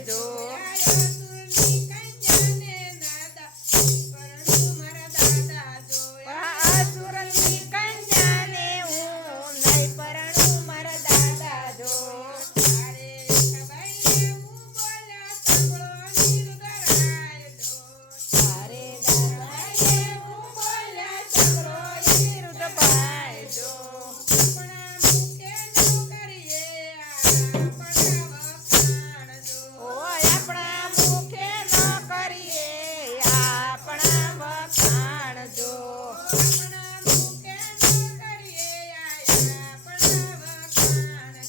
જો અસુરની કન્યાને હું નહીં પરણું મારા દાદા જો તારે દાદા એવું બોલ્યા સગળો વિરુદ્ધ ભાઈ જો આપણા મુખે ન કરીએ આપણા વખાણ જો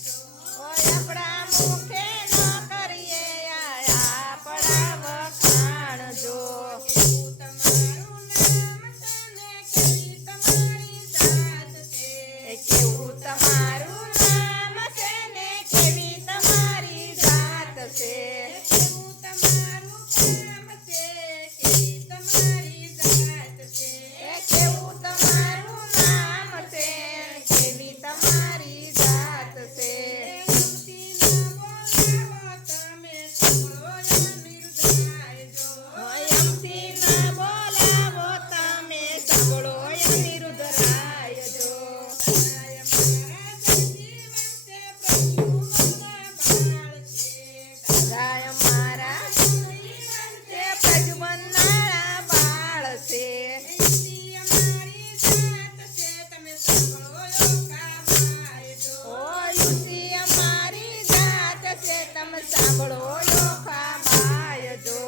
આપણા મુખે ન કરીએ આપણા વખાણ જો કેવું તમારું નામ છે ને કેવી તમારી જાત છે કેવું તમારું નામ છે કેવી તમારી જાત છે એમથી ના બોલાવો તમે સગળો અનિરુદ્ધ રાય જો ગાય મારા તે પ્રજ્વલનારા બાળ છે ઓ યુસી અમારી જાત છે તમે સાંભળો યોખા બાય જો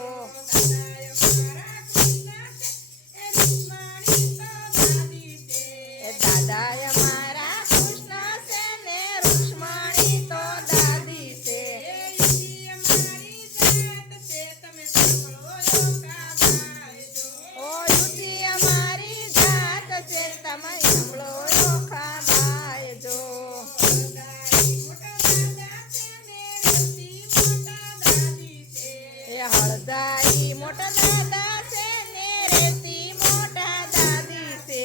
દાદા અમારા કૃષ્ણ છે ને રુક્ષ્મણી તો દાદી છે ઓ યુસી અમારી જાત છે તમે સાંભળો યોખા બાય જો એ હળદાઈ મોટા દાદા છે ને રેતી મોટા દાદી છે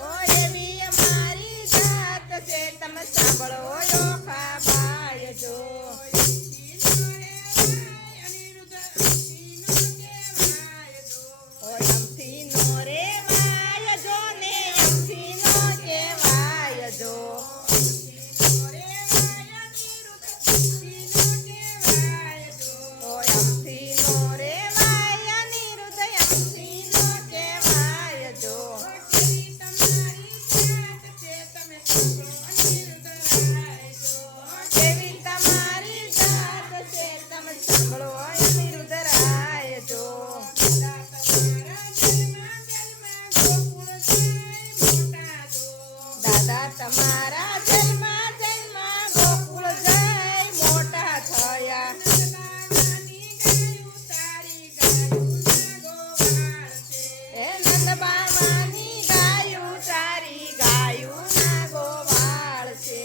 ઓ એવી અમારી જાત છે તમે સાંભળો યોખા બાય જો ઓ એમથી નો રેવાય જો ને એમથી નો કહેવાય જો ઓ એમથી નો રેવાય અનિરુદ્ધ એમથી નો કહેવાય જો કેવી તમારી જાત છે તમે સાંભળો અનિરુદ્ધ રાય જો દાદા તમારા જન્મ ગોકુળ જય મોટા થયા એ નંદબાવાની ગાયું તારી ગાયું ના ગોવાળ છે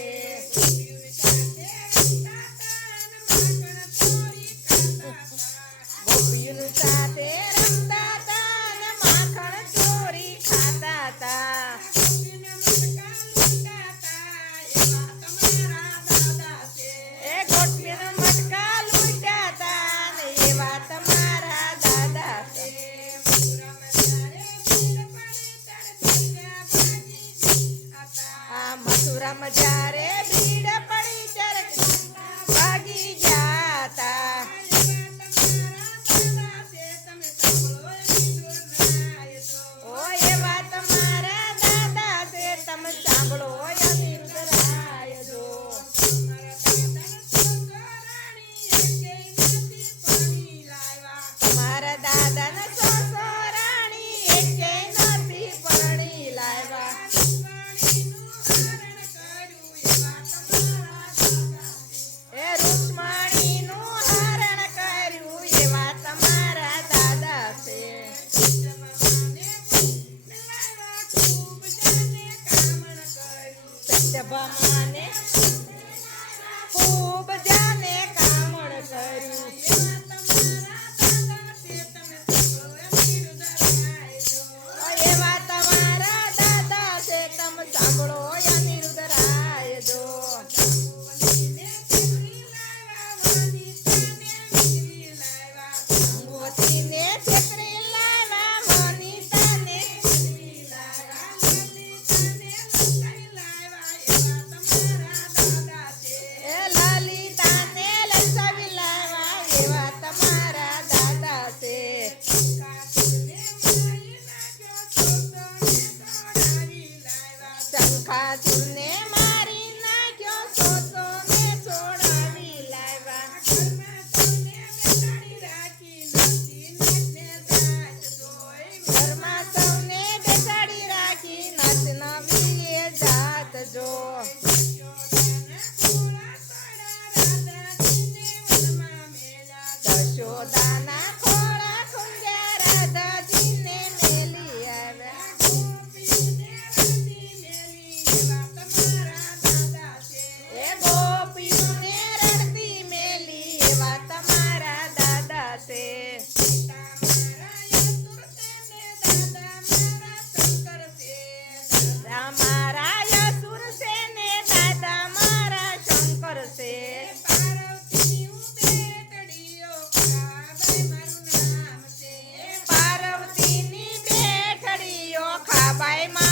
ગોપીઓની સાથે રમતા તા ને માખણ ચોરી ખાતા તા એ ગોપીઓના મટકા લૂંટ્યા તા ને એવા તમારા દાદા છે આ મથુરામાં જ્યારે ભીડ પડી ત્યારે ભાગી ગયા તા ઓ એવા તમારા દાદા છે તમે સાંભળો અનિરુદ્ધ રાય જો તમારા દાદાના સોસો રાણી એકે નથી પરણી લાવ્યા એ રુક્ષ્મણીનું હરણ કર્યું એવા તમારા દાદા છે સત્યભામાને ખૂબ જાને કામણ કર્યું એવા તમારા દાદા છે તમે સાંભળો અનિરુદ્ધ રાય પાયમાં